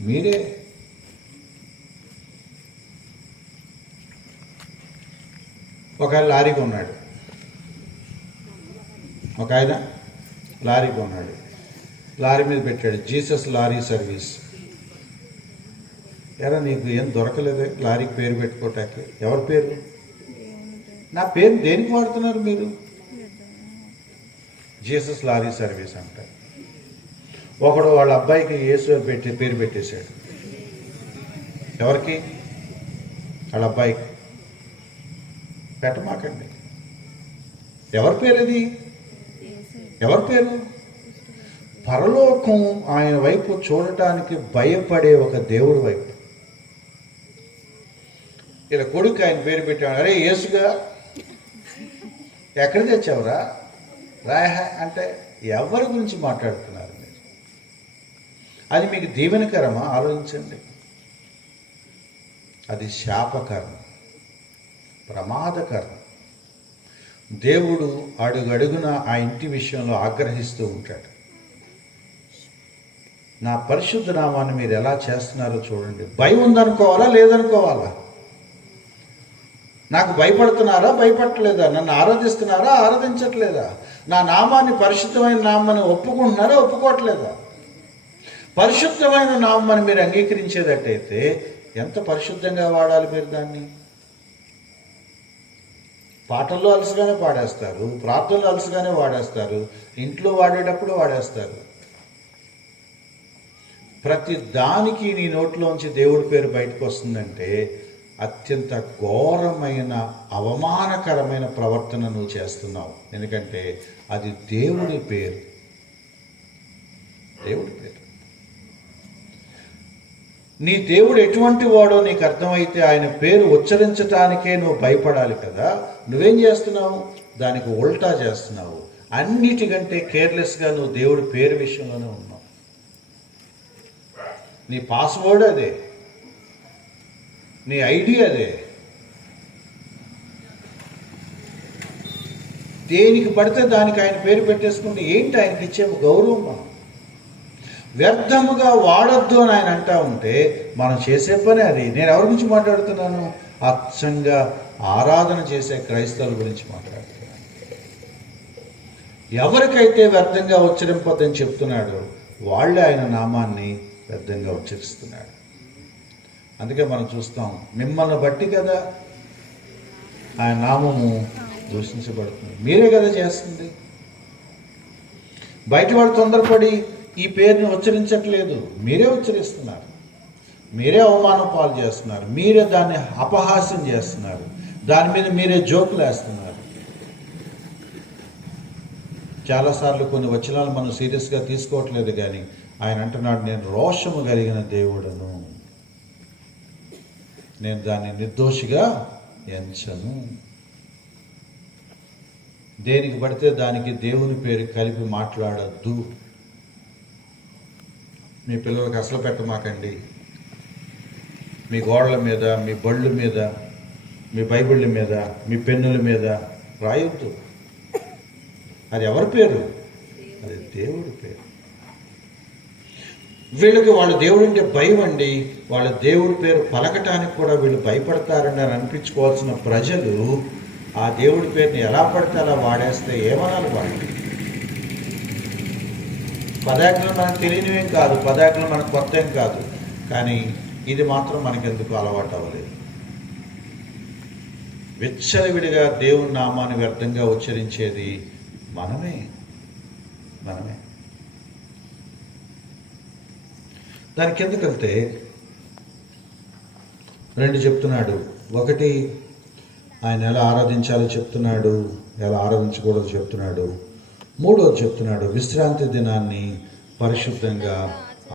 మీరే. ఒక ఆయన లారీ కొన్నాడు. ఒక ఆయన లారీ కొన్నాడు. లారీ మీద పెట్టాడు. Jesus lorry service. ఎరా నీకు ఏం దొరకలేదు లారీకి పేరు పెట్టుకోటానికి? ఎవరి పేరు? నా పేరు దేనికి వాడుతున్నారు మీరు? జీసస్ లారీ సర్వీస్ అంటారు. ఒకడు వాళ్ళ అబ్బాయికి యేసు పెట్టి పేరు పెట్టేశాడు. ఎవరికి? వాళ్ళ అబ్బాయికి. పెట్టమాకండి. ఎవరి పేరు అది ఎవరి పేరు? పరలోకం ఆయన వైపు చూడటానికి భయపడే ఒక దేవుడి వైపు. ఇలా కొడుకు ఆయన పేరు పెట్టాడు. అరే యేసుగా ఎక్కడ తెచ్చావురా? రాయహ అంటే ఎవరి గురించి మాట్లాడుతున్నారు అది మీకు దీవెనకరమా? ఆలోచించండి. అది శాపకరం ప్రమాదకరం దేవుడు అడుగడుగున ఆ ఇంటి విషయంలో ఆగ్రహిస్తూ ఉంటాడు. నా పరిశుద్ధ నామాన్ని మీరు ఎలా చేస్తున్నారో చూడండి. భయం ఉందనుకోవాలా? లేదనుకోవాలా? నాకు భయపడుతున్నారా? భయపడట్లేదా నన్ను ఆరాధిస్తున్నారా? ఆరాధించట్లేదా? నా నామాన్ని పరిశుద్ధమైన నామాన్ని ఒప్పుకుంటున్నారా? ఒప్పుకోవట్లేదా? పరిశుద్ధమైన నామని మీరు అంగీకరించేటట్టయితే ఎంత పరిశుద్ధంగా వాడాలి మీరు దాన్ని? పాటల్లో అలసగానే పాడేస్తారు ప్రార్థనలు అలసగానే వాడేస్తారు ఇంట్లో వాడేటప్పుడు వాడేస్తారు. ప్రతి దానికి నీ నోట్లోంచి దేవుడి పేరు బయటకు వస్తుందంటే అత్యంత ఘోరమైన అవమానకరమైన ప్రవర్తన నువ్వు చేస్తున్నావు. ఎందుకంటే అది దేవుడి పేరు. దేవుడి పేరు. నీ దేవుడు ఎటువంటి వాడో నీకు అర్థమైతే ఆయన పేరు ఉచ్చరించటానికే నువ్వు భయపడాలి కదా. నువ్వేం చేస్తున్నావు? దానికి ఉల్టా చేస్తున్నావు. అన్నిటికంటే కేర్లెస్గా నువ్వు దేవుడి పేరు విషయంలోనే ఉన్నావు. నీ పాస్వర్డ్ అదే. నీ ఐడి అదే. దేనికి పడితే దానికి ఆయన పేరు పెట్టేసుకుంటే ఏంటి ఆయనకి ఇచ్చే గౌరవం? మనం వ్యర్థముగా వాడొద్దు అని ఆయన అంటా ఉంటే మనం చేసే పని అది. నేను ఎవరి గురించి మాట్లాడుతున్నాను? అచ్చంగా ఆరాధన చేసే క్రైస్తవుల గురించి మాట్లాడుతున్నాను. ఎవరికైతే వ్యర్థంగా ఉచ్చరింపదని చెప్తున్నాడో వాళ్ళే ఆయన నామాన్ని వ్యర్థంగా ఉచ్చరిస్తున్నాడు. అందుకే మనం చూస్తాం మిమ్మల్ని బట్టి కదా ఆయన నామము దూషించబడుతుంది. మీరే కదా చేస్తుంది. బయట వాళ్ళు తొందరపడి ఈ పేరుని ఉచ్చరించట్లేదు. మీరే ఉచ్చరిస్తున్నారు. మీరే అవమానం పాలు చేస్తున్నారు. మీరే దాన్ని అపహాస్యం చేస్తున్నారు. దాని మీద మీరే జోకులు వేస్తున్నారు. చాలాసార్లు కొన్ని వచనాలు మనం సీరియస్గా తీసుకోవట్లేదు కానీ ఆయన అంటున్నాడు నేను రోషము కలిగిన దేవుడను. నేను దాన్ని నిర్దోషిగా ఎంచను. దేనికి పడితే దానికి దేవుని పేరు కలిపి మాట్లాడద్దు. మీ పిల్లలకు అసలు పెట్టమాకండి. మీ గోడల మీద మీ బళ్ళు మీద మీ బైబిళ్ళ మీద మీ పెన్నుల మీద రాయొద్దు. అది ఎవరి పేరు? అది దేవుడి పేరు. వీళ్ళకి వాళ్ళ దేవుడు అంటే భయం అండి వాళ్ళ దేవుడి పేరు పలకటానికి కూడా వీళ్ళు భయపడతారని అని అనిపించుకోవాల్సిన ప్రజలు ఆ దేవుడి పేరుని ఎలా పడితే అలా వాడేస్తే ఏమనాలి వాళ్ళు పదాకులు మనకు తెలియనివేం కాదు పదాకులు మనకు కొత్త ఏం కాదు. కానీ ఇది మాత్రం మనకెందుకు అలవాటు అవ్వలేదు. విచ్చలవిడిగా దేవుని నామాన్ని వ్యర్థంగా ఉచ్చరించేది మనమే. మనమే. దాని కిందకి వెళ్తే రెండు చెప్తున్నాడు. ఒకటి ఆయన ఎలా ఆరాధించాలో చెప్తున్నాడు ఎలా ఆరాధించకూడదు చెప్తున్నాడు. మూడోది చెప్తున్నాడు విశ్రాంతి దినాన్ని పరిశుద్ధంగా